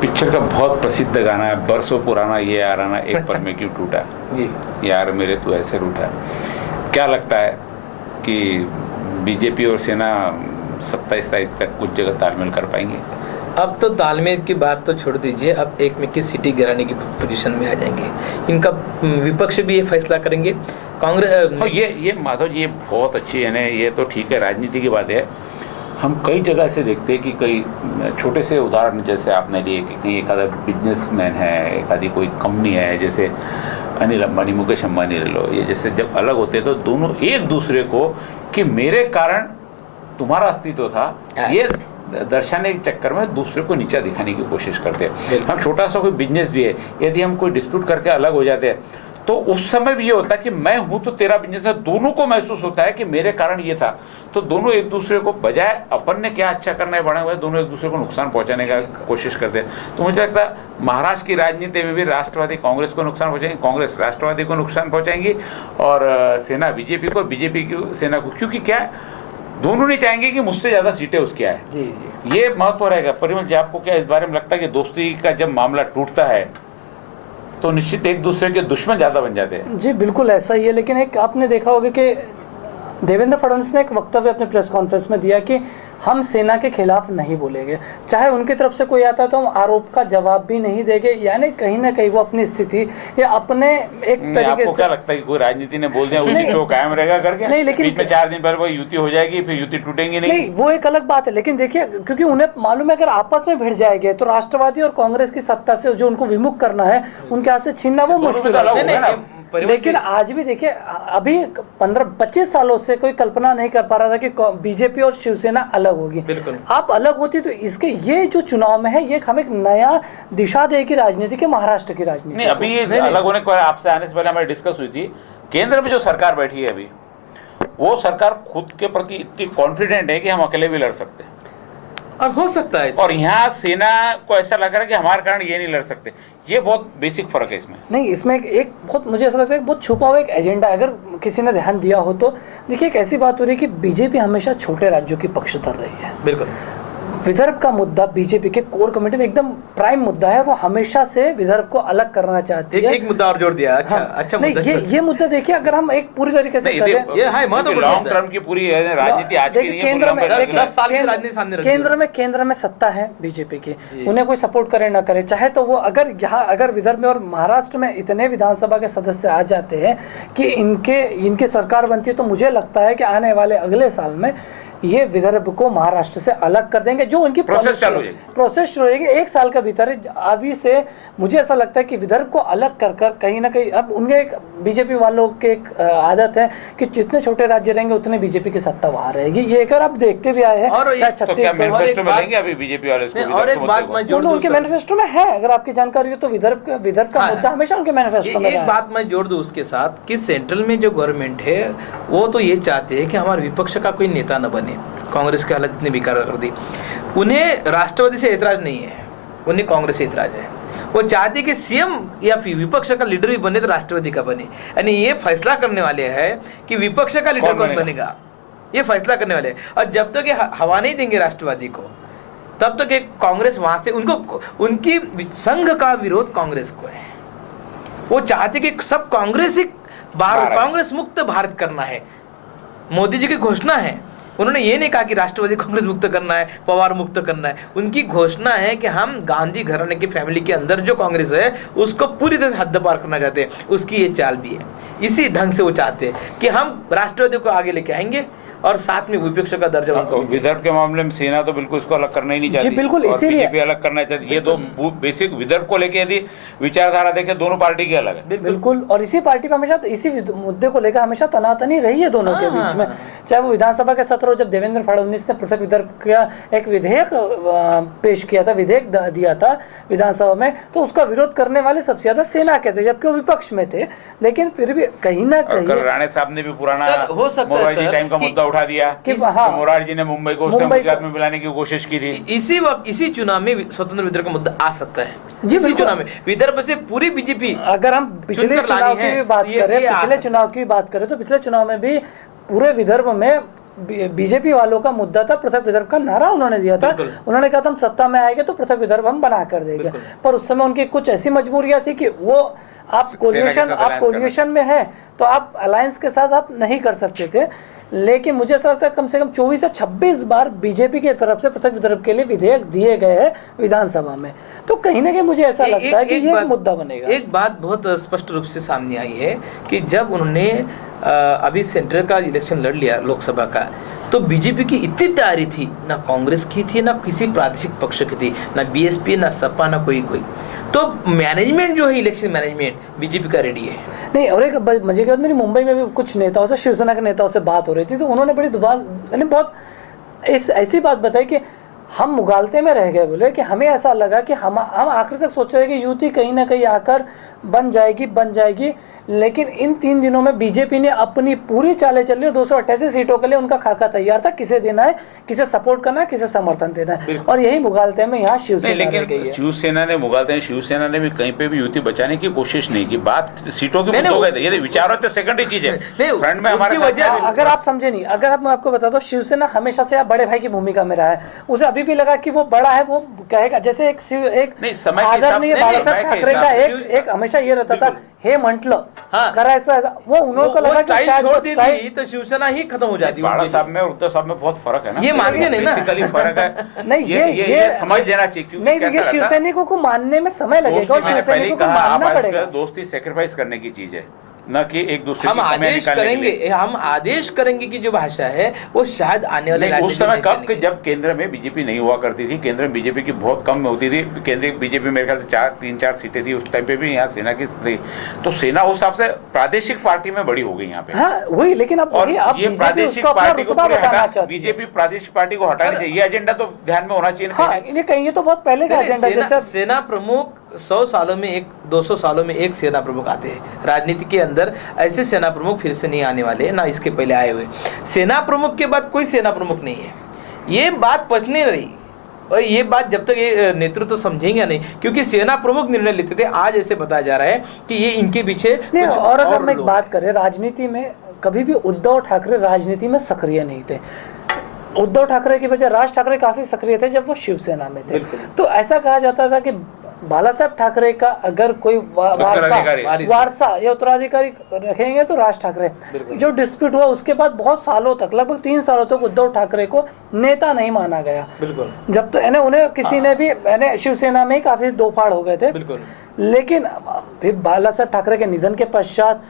Picture का बहुत प्रसिद्ध गाना है, बरसों पुराना ये याराना एक पल में क्यों टूटा जी। यार मेरे तू ऐसे रूठा। क्या लगता है कि बीजेपी और सेना 27 तारीख तक कुछ जगह तालमेल कर पाएंगे? अब तो तालमेल की बात तो छोड़ दीजिए, अब एक में की सीटी गिराने की पोजीशन में आ जाएंगे। इनका विपक्ष भी ये फैसला करेंगे। कांग्रेस ये माधव जी, ये बहुत अच्छी है ना, ये तो ठीक है, राजनीति की बात है। हम कई जगह से देखते हैं कि कई छोटे से उदाहरण जैसे आपने लिए कि कहीं एक आधा बिजनेसमैन है, एक आधी कोई कंपनी है, जैसे अनिल अंबानी, मुकेश अंबानी ले लो, ये जैसे जब अलग होते हैं तो दोनों एक दूसरे को कि मेरे कारण तुम्हारा अस्तित्व था, ये दर्शाने के चक्कर में दूसरे को नीचा दिखाने की कोशिश करते हैं। हम छोटा सा कोई बिजनेस भी है, यदि हम कोई डिस्प्यूट करके अलग हो जाते हैं तो उस समय भी ये होता है कि मैं हूं तो तेरा बिजनेस है, दोनों को महसूस होता है कि मेरे कारण ये था। तो दोनों एक दूसरे को बजाय अपन ने क्या अच्छा करना है बड़े हुए, दोनों एक दूसरे को नुकसान पहुंचाने का कोशिश करते हैं। तो मुझे लगता है महाराष्ट्र की राजनीति में भी राष्ट्रवादी कांग्रेस को नुकसान पहुंचाएंगे, कांग्रेस राष्ट्रवादी को नुकसान पहुंचाएंगी और सेना बीजेपी को, बीजेपी की सेना को। क्योंकि क्या है, दोनों नहीं चाहेंगे कि मुझसे ज्यादा सीटें उसकी आए। जी जी, ये महत्व रहेगा। परिमल जी, आपको क्या इस बारे में लगता है कि दोस्ती का जब मामला टूटता है तो निश्चित एक दूसरे के दुश्मन ज्यादा बन जाते हैं? जी बिल्कुल ऐसा ही है, लेकिन एक आपने देखा होगा कि देवेंद्र फडणवीस ने एक वक्तव्य अपने प्रेस कॉन्फ्रेंस में दिया कि हम सेना के खिलाफ नहीं बोलेंगे, चाहे उनकी तरफ से कोई आता है तो हम आरोप का जवाब भी नहीं देंगे। यानी कहीं ना कहीं वो अपनी स्थिति या अपने एक तरीके आपको से, क्या लगता है कि कोई राजनीति ने बोल दिया उसी पे कायम रहेगा करके? नहीं, लेकिन बीच में 4 दिन पहले वो युति हो जाएगी, फिर युति टूटेंगी नहीं, वो एक अलग बात है। लेकिन देखिए, क्योंकि उन्हें मालूम है अगर आपस में भिड़ जाएंगे तो राष्ट्रवादी और कांग्रेस की सत्ता से जो उनको विमुख करना है, उनके हाथ से छीनना वो मुश्किल है। लेकिन आज भी देखिए, अभी 15-25 सालों से कोई कल्पना नहीं कर पा रहा था कि बीजेपी और शिवसेना अलग होगी। आप अलग होती तो इसके ये जो चुनाव में है, ये हमें एक नया दिशा देगी राजनीति के, महाराष्ट्र की राजनीति। नहीं, अभी ये अलग होने के आपसे आने से पहले हमारी डिस्कस हुई थी, केंद्र में जो सरकार बैठी है अभी, वो सरकार खुद के प्रति इतनी कॉन्फिडेंट है कि हम अकेले भी लड़ सकते हैं और हो सकता है। और यहाँ सेना को ऐसा लग रहा है कि हमारे कारण ये नहीं लड़ सकते। ये बहुत बेसिक फर्क है इसमें। नहीं, इसमें एक बहुत, मुझे ऐसा लगता है बहुत छुपा हुआ एक एजेंडा, अगर किसी ने ध्यान दिया हो तो। देखिए, एक ऐसी बात हो रही है कि बीजेपी हमेशा छोटे राज्यों की पक्ष धर रही है। बिल्कुल, विदर्भ का मुद्दा बीजेपी के कोर कमेटी में एकदम प्राइम मुद्दा है। वो हमेशा से विदर्भ को अलग करना चाहती है। एक मुद्दा और जोड़ दिया। अच्छा, हाँ, अच्छा नहीं, मुद्दा ये मुद्दा देखिए, अगर हम एक पूरी तरीके से लॉन्ग टर्म की पूरी राजनीति आज की नहीं है, केंद्र में सत्ता है बीजेपी की, उन्हें कोई सपोर्ट करे ना करे, चाहे तो वो अगर विदर्भ में और महाराष्ट्र में इतने विधानसभा के सदस्य आ जाते हैं कि इनके सरकार बनती है, तो मुझे लगता है कि आने वाले अगले साल में ये विदर्भ को महाराष्ट्र से अलग कर देंगे। जो उनकी प्रोसेस शुरू हो जाएगी 1 साल का भीतर। अभी से मुझे ऐसा लगता है कि विदर्भ को अलग कर कहीं ना कहीं, अब उनके बीजेपी वालों के एक आदत है कि जितने छोटे राज्य रहेंगे उतने बीजेपी की सत्ता वहां रहेगी। ये अगर आप देखते भी आए हैं, और एक बात उनके मैनिफेस्टो में है, अगर आपकी जानकारी हो तो विदर्भ का मुद्दा हमेशा उनके मैनिफेस्टो में। एक बात मैं जोड़ दूं उसके साथ कि सेंट्रल में जो गवर्नमेंट है वो तो ये चाहते हैं कि हमारे विपक्ष का कोई नेता न बने। कांग्रेस की हालत इतनी बेकार कर दी, उन्हें राष्ट्रवादी से एतराज नहीं है, उन्हें कांग्रेस से एतराज है। वो चाहते कि सीएम या फिर विपक्ष का लीडर भी बने तो राष्ट्रवादी का बने। यानी ये फैसला करने वाले हैं कि विपक्ष का लीडर कौन बनेगा, ये फैसला करने वाले हैं। और जब तक ये हवा नहीं देंगे राष्ट्रवादी को, तब तक एक कांग्रेस वहां से उनकी संघ का विरोध कांग्रेस को है। वो चाहते कि सब कांग्रेस मुक्त भारत करना है। मोदी जी की घोषणा है, उन्होंने ये नहीं कहा कि राष्ट्रवादी कांग्रेस मुक्त करना है, पवार मुक्त करना है। उनकी घोषणा है कि हम गांधी घराने की फैमिली के अंदर जो कांग्रेस है उसको पूरी तरह से हद पार करना चाहते हैं। उसकी ये चाल भी है, इसी ढंग से वो चाहते हैं कि हम राष्ट्रवादी को आगे लेके आएंगे और साथ में विपक्ष का दर्जा उनको। विदर्भ के मामले में सेना तो बिल्कुल इसको अलग करना ही नहीं चाहती, बिल्कुल, और इसीलिए बीजेपी अलग करना चाहती है। ये दो बेसिक विदर्भ को लेके यदि विचारधारा देखें, दोनों पार्टी की अलग है। बिल्कुल, और इसी पार्टी पे हमेशा इसी मुद्दे को लेकर हमेशा तनातनी रही है दोनों के बीच में। चाहे वो विधानसभा के सत्र हो, जब देवेंद्र फडणवीस ने पृथक विदर्भ का एक विधेयक पेश किया था, विधेयक दिया था विधानसभा में, तो उसका विरोध करने वाले सबसे ज्यादा सेना के थे, जबकि वो विपक्ष में थे। लेकिन फिर भी कहीं ना कहीं राणे साहब ने भी पुराना मोरारजी टाइम का मुद्दा उठा दिया कि मोरारजी ने मुंबई को गुजरात में मिलाने की कोशिश की थी। इसी वक्त इसी चुनाव में स्वतंत्र विदर्भ का मुद्दा आ सकता है। इसी चुनाव में विदर्भ से पूरी बीजेपी, अगर हम पिछले चुनाव की बात करें तो पिछले चुनाव में भी पूरे विदर्भ में बीजेपी वालों का मुद्दा था पृथक विदर्भ का नारा उन्होंने दिया था। बिल्कुल। उन्होंने कहा था हम सत्ता में आएंगे तो पृथक विदर्भ हम बना कर देंगे, बिल्कुल। पर उस समय उनकी कुछ ऐसी मजबूरियां थी कि वो आप कोलिशन में है तो आप अलायंस के साथ आप नहीं कर सकते थे। लेकिन मुझे ऐसा लगता है कम से कम 24 से 26 बार बीजेपी की तरफ से पृथक विदर्भ के लिए विधेयक दिए गए हैं विधानसभा में, तो कहीं ना कहीं मुझे ऐसा लगता है कि ये एक मुद्दा बनेगा। एक बात बहुत स्पष्ट रूप से सामने आई है कि जब उन्होंने अभी सेंट्रल का इलेक्शन लड़ लिया लोकसभा का, तो बीजेपी की इतनी तैयारी थी, ना कांग्रेस की थी ना किसी प्रादेशिक पक्ष की थी, ना बीएसपी ना सपा ना कोई, तो मैनेजमेंट जो है इलेक्शन मैनेजमेंट बीजेपी का रेडी है। नहीं, और एक मजे की बात, मेरी मुंबई में भी कुछ नेताओं से, शिवसेना के नेताओं से बात हो रही थी, तो उन्होंने मैंने बहुत ऐसी बात बताई कि हम मुगालते में रह गए, बोले कि हमें ऐसा लगा कि हम आखिर तक सोच रहे कि युति कहीं ना कहीं आकर बन जाएगी, लेकिन इन 3 दिनों में बीजेपी ने अपनी पूरी चालें चल ली और 288 सीटों के लिए उनका खाका तैयार था, किसे देना है, किसे सपोर्ट करना है, किसे समर्थन देना है, और यही मुगालते में यहाँ शिवसेना। लेकिन शिवसेना ने मुगालते में शिवसेना ने भी कहीं पे भी युति बचाने की कोशिश नहीं की। बात सीटों की हो गए थे, ये विचारों तो सेकेंडरी चीज है, फ्रंट में हमारे वजह अगर आप समझे नहीं, अगर मैं आपको बता दूं, शिवसेना हमेशा से बड़े भाई की भूमिका में रहा है, उसे अभी भी लगा कि वो बड़ा है, वो कहेगा, जैसे एक आदरणीय बाला साहेब ठाकरे का एक हमेशा ये रहता था, हे म्हटलं करायचं, वो उन्होंने लगा कि शायद छोड़ देती तो शिवसेना ही खत्म हो जाती। बाला साहब में और उद्धव साहब में बहुत फर्क है ना, ये मानते नहीं ना, बेसिकली फर्क है। नहीं, ये समझ लेना चाहिए, क्योंकि नहीं, ये शिवसैनिकों को मानने में समय लगेगा और शिवसैनिकों को मानना पड़ेगा। दोस्ती सेक्रीफाइस करने की चीज है, न कि एक दूसरे हम आदेश करेंगे कि जो भाषा है वो शायद आने वाले उस समय कब कि जब केंद्र में बीजेपी नहीं हुआ करती थी, केंद्र में बीजेपी की बहुत कम होती थी, केंद्रीय बीजेपी मेरे ख्याल से 3-4 सीटें थी उस टाइम पे भी, यहाँ सेना की थी, तो सेना उस हिसाब से प्रादेशिक पार्टी में बड़ी हो गई यहाँ पे। हाँ, वही, लेकिन अब ये प्रादेशिक पार्टी को बीजेपी प्रादेशिक पार्टी को हटानी चाहिए, ये एजेंडा तो ध्यान में होना चाहिए। हाँ, ये कहीं तो बहुत पहले का एजेंडा, जैसे सेना प्रमुख 100 सालों में 200 सालों में एक सेना प्रमुख आते हैं राजनीति के अंदर, ऐसे सेना प्रमुख फिर से नहीं आने वाले, ना इसके पहले आए हुए। सेना प्रमुख के बाद कोई सेना प्रमुख नहीं है, ये बात पचने रही, और ये बात जब तक ये नेतृत्व समझेंगे नहीं, क्योंकि सेना प्रमुख निर्णय लेते थे, आज ऐसे बताया जा रहा है कि ये इनके पीछे नहीं। और अगर मैं एक बात करें, राजनीति में कभी भी उद्धव ठाकरे राजनीति में सक्रिय नहीं थे। उद्धव ठाकरे की वजह राज ठाकरे काफी सक्रिय थे जब वो शिवसेना में थे, तो ऐसा कहा जाता था कि बाला साहब ठाकरे का अगर कोई वारसा या उत्तराधिकारी रखेंगे तो राज ठाकरे। जो डिस्प्यूट हुआ उसके बाद बहुत सालों तक, लगभग 3 सालों तक उद्धव ठाकरे को नेता नहीं माना गया, बिल्कुल, जब तो उन्हें किसी ने भी शिवसेना में ही काफी दो फाड़ हो गए थे, बिल्कुल। लेकिन फिर बाला साहब ठाकरे के निधन के पश्चात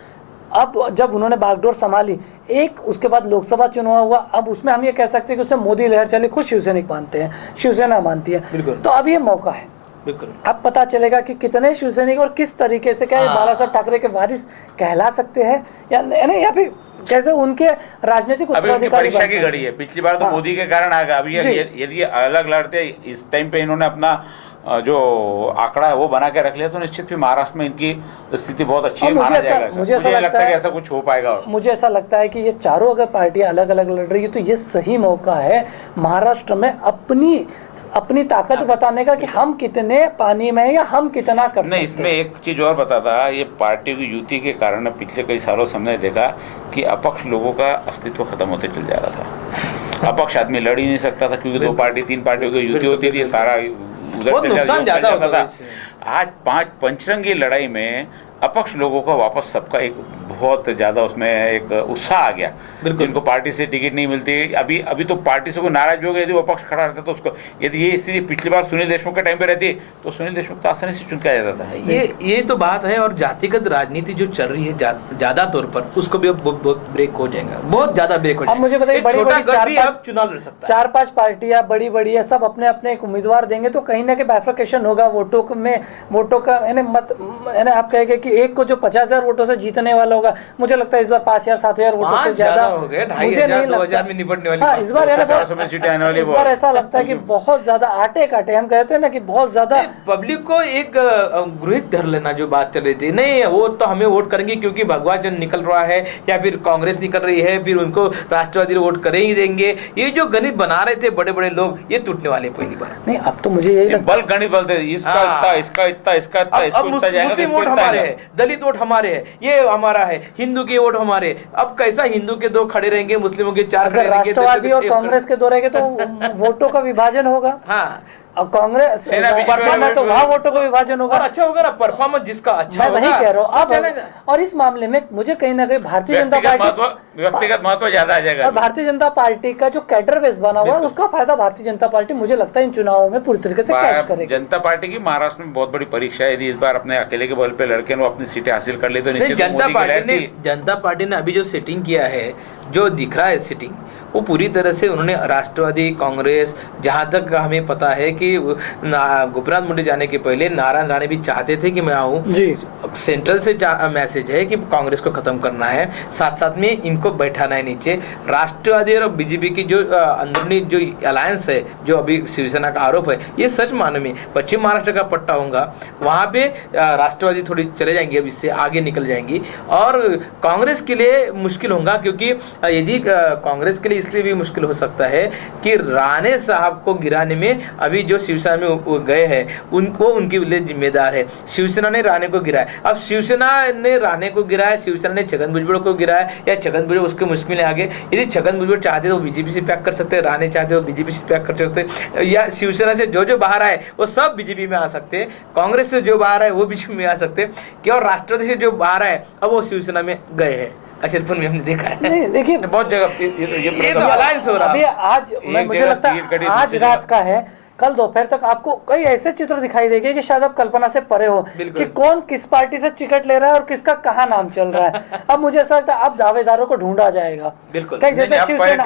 अब जब उन्होंने बागडोर संभाली, एक उसके बाद लोकसभा चुनाव हुआ, अब उसमें हम ये कह सकते हैं कि उसमें मोदी लहर चली, खुद शिवसैनिक मानते हैं, शिवसेना मानती है, तो अब ये मौका है, बिल्कुल। अब पता चलेगा कि कितने शिवसैनिक और किस तरीके से, क्या बाला साहब ठाकरे के वारिस कहला सकते हैं या फिर कैसे उनके राजनीतिक उत्तराधिकारी। परीक्षा की घड़ी है, पिछली बार तो मोदी के कारण आ गया, अभी यदि अलग लड़ते, इस टाइम पे इन्होंने अपना जो आंकड़ा है वो बना के रख लिया, तो निश्चित भी महाराष्ट्र में इनकी स्थिति बहुत अच्छी है, माना जाएगा। मुझे ऐसा लगता है कि ऐसा कुछ हो पाएगा। मुझे ऐसा लगता है कि ये चारों अगर पार्टियां अलग अलग लड़ रही है, तो ये सही मौका है महाराष्ट्र में अपनी ताकत बताने का कि हम कितने पानी में है या हम कितना कर सकते हैं। इसमें एक चीज और बताता, ये पार्टी की युति के कारण पिछले कई सालों से हमने देखा कि अपक्ष लोगों का अस्तित्व खत्म होते चल जा रहा था। अपक्ष आदमी लड़ ही नहीं सकता था, क्योंकि 2 पार्टी 3 पार्टियों की युति होती थी, सारा बहुत नुकसान ज्यादा होता था। आज 5 पंचरंगी लड़ाई में अपक्ष लोगों का वापस सबका एक बहुत ज्यादा उसमें एक उत्साह आ गया, जिनको पार्टी से टिकट नहीं मिलती, अभी तो पार्टी से कोई नाराज भी हो गया, यदि वो अपक्ष खड़ा रहता तो उसको, यदि ये स्थिति पिछली बार सुनील देशमुख के टाइम पे रहती तो सुनील देशमुख तो आसानी से चुन के आ जाता था। ये तो बात है, और जातिगत राजनीति जो चल रही है ज्यादा तौर पर, उसको भी अब बहुत ब्रेक हो जाएगा, बहुत ज्यादा ब्रेक हो जाएगा। मुझे बताइए, चुनाव लड़ सकता है, 4-5 पार्टियां बड़ी है, सब अपने अपने एक उम्मीदवार देंगे, तो कहीं ना कहीं बाइफर्केशन होगा वोटों का, आप कहेंगे कि एक को जो 50,000 वोटों से जीतने वाला होगा, मुझे लगता है इस बार 5,000-7,000 वोटों से ज्यादा हो गए, 2,500 में निपटने वाली। हाँ, इस बार ऐसा लगता है कि बहुत ज्यादा आटे काटे, हम कहते हैं ना कि बहुत ज्यादा पब्लिक को एक गृहित धर लेना, जो बात चल रही थी, नहीं वो तो हमें वोट करेंगे क्योंकि भगवा चंद निकल रहा है या फिर कांग्रेस निकल रही है, फिर उनको राष्ट्रवादी वोट करे ही देंगे, ये जो गणित बना रहे थे बड़े बड़े लोग, ये टूटने वाले पहली बार। नहीं, अब तो मुझे यही बल गणित बोलते, इसका इतना, इसका इतना, इसका इतना, इसको इतना जाएगा, वोट हमारे हैं, दलित वोट हमारे है, ये हमारा है, हिंदू के वोट हमारे। अब कैसा हिंदू के 2 खड़े रहेंगे, मुस्लिमों के 4 खड़े अगर रहेंगे, राष्ट्रवादी और कांग्रेस के 2 रहेंगे तो वोटों का विभाजन होगा। हाँ, और कांग्रेस सेना बीच में परफॉर्मेंस तो वहाँ वोटों का विभाजन होगा। और अच्छा होगा ना, परफॉर्मेंस जिसका अच्छा मैं होगा वही कह रहा हूँ वो अब। चलेगा। और इस मामले में मुझे कहीं ना कहीं भारतीय जनता व्यक्तिगत महत्व ज्यादा आ जाएगा। और भारतीय जनता पार्टी का जो कैडर बेस बना हुआ है उसका फायदा भारतीय जनता पार्टी मुझे लगता है इन चुनावों में पूरी तरीके से कैश करेगी। जनता पार्टी की महाराष्ट्र में बहुत बड़ी परीक्षा है। यदि इस बार अपने अकेले के बल पे लड़के वो अपनी सीटें हासिल कर ले तो नहीं, निश्चित जनता पार्टी ने अभी जो सेटिंग किया है, जो दिख रहा है सेटिंग, वो पूरी तरह से उन्होंने राष्ट्रवादी कांग्रेस, जहां तक हमें पता है कि गोपीनाथ मुंडे जाने के पहले नारायण राणे भी चाहते थे कि मैं आऊं जी। सेंट्रल से मैसेज है कि कांग्रेस को खत्म करना है, साथ साथ में इनको बैठाना है नीचे। राष्ट्रवादी और बीजेपी की जो अंदरूनी जो अलायंस है, जो अभी शिवसेना का आरोप है, ये सच माने में पश्चिम महाराष्ट्र का पट्टा होगा, वहां पे राष्ट्रवादी थोड़ी चले जाएंगे, अब इससे आगे निकल जाएंगी। और कांग्रेस के लिए मुश्किल होगा, क्योंकि यदि कांग्रेस के लिए इसलिए भी मुश्किल हो सकता है कि राणे साहब को गिराने में अभी जो शिवसेना में गए हैं उनको उनके लिए जिम्मेदार है। शिवसेना ने राणे को गिराया, अब शिवसेना ने राणे को गिराया, शिवसेना ने छगन भुजबल को गिराया, या छगन भुजबल उसके मुश्किल में आगे। यदि छगन भुजबल चाहते तो बीजेपी से पैक कर सकते हैं, राणे चाहते तो बीजेपी से पैक कर सकते हैं, या शिवसेना से जो बाहर आए वो सब बीजेपी में आ सकते हैं, कांग्रेस से जो बाहर आए वो बीजेपी में आ सकते हैं, कि और राष्ट्रवादी से जो बाहर आए अब वो शिवसेना में गए हैं। अचलपुर में हमने देखा है। नहीं देखिए, बहुत जगह ये तो अलायंस हो रहा है। अभी आज मुझे लगता है आज रात का है, कल दोपहर तक आपको कई ऐसे चित्र दिखाई देंगे कि शायद अब कल्पना से परे हो कि कौन किस पार्टी से टिकट ले रहा है और किसका कहाँ नाम चल रहा है। अब मुझे ऐसा लगता है अब दावेदारों को ढूंढा जाएगा। बिल्कुल। कहीं जैसे शिवसेना,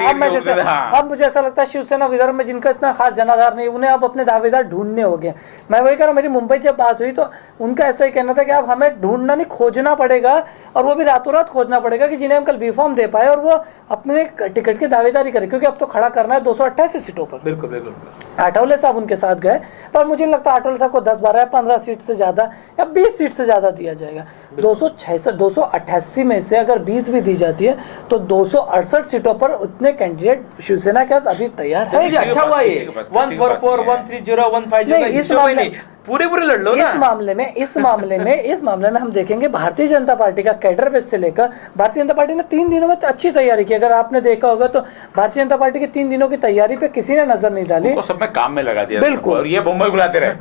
अब मुझे ऐसा लगता है शिवसेना विदर्भ में जिनका इतना खास जनाधार नहीं, उन्हें अब अपने दावेदार ढूंढने हो गए। मैं वही कह रहा हूँ, मेरी मुंबई जब बात हुई तो उनका ऐसा ही कहना था कि अब हमें ढूंढना नहीं, खोजना पड़ेगा, और वो भी रातों रात खोजना पड़ेगा कि जिन्हें हम कल बी फॉर्म दे पाए और वो अपने टिकट की दावेदारी करें, क्योंकि अब तो खड़ा करना है 288 सीटों पर। बिल्कुल बिल्कुल। आठवले साहब उनके साथ गए, पर मुझे लगता है आठवले साहब को 10, 12 या 15 सीट से ज्यादा या 20 सीट से ज्यादा दिया जाएगा। 288 में से अगर 20 भी दी जाती है तो 268 सीटों पर उतने कैंडिडेट शिवसेना के पास अभी तैयार है। अच्छा हुआ ये 144, 130, 150 पूरे लड़ लो ना। इस मामले में हम देखेंगे भारतीय जनता पार्टी का कैडर बेस से लेकर भारतीय जनता पार्टी ने 3 दिनों में अच्छी तैयारी की। अगर आपने देखा होगा तो भारतीय जनता पार्टी की 3 दिनों की तैयारी पे किसी ने नजर नहीं डाली, सब में काम में लगा दिया। बिल्कुल। और ये मुंबई बुलाते रहे,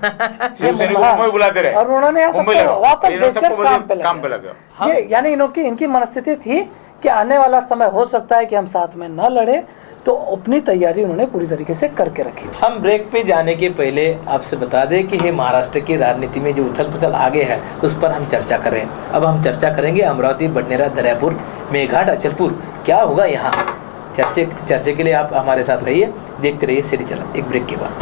शिवसेना को मुंबई बुलाते रहे, और उन्होंने यहाँ सबको वापस भेजकर काम पे लगे। ये यानी इनकी मनस्थिति थी कि आने वाला समय हो सकता है कि हम साथ में न लड़े, तो अपनी तैयारी उन्होंने पूरी तरीके से करके रखी थी। हम ब्रेक पे जाने के पहले आपसे बता दें कि ये महाराष्ट्र की राजनीति में जो उथल पुथल आगे है उस पर हम चर्चा करें। अब हम चर्चा करेंगे अमरावती, बडनेरा, दर्यापुर, मेघाट, अचलपुर, क्या होगा यहाँ। चर्चे के लिए आप हमारे साथ रहिए, देखते रहिए सिटी चला। एक ब्रेक के बाद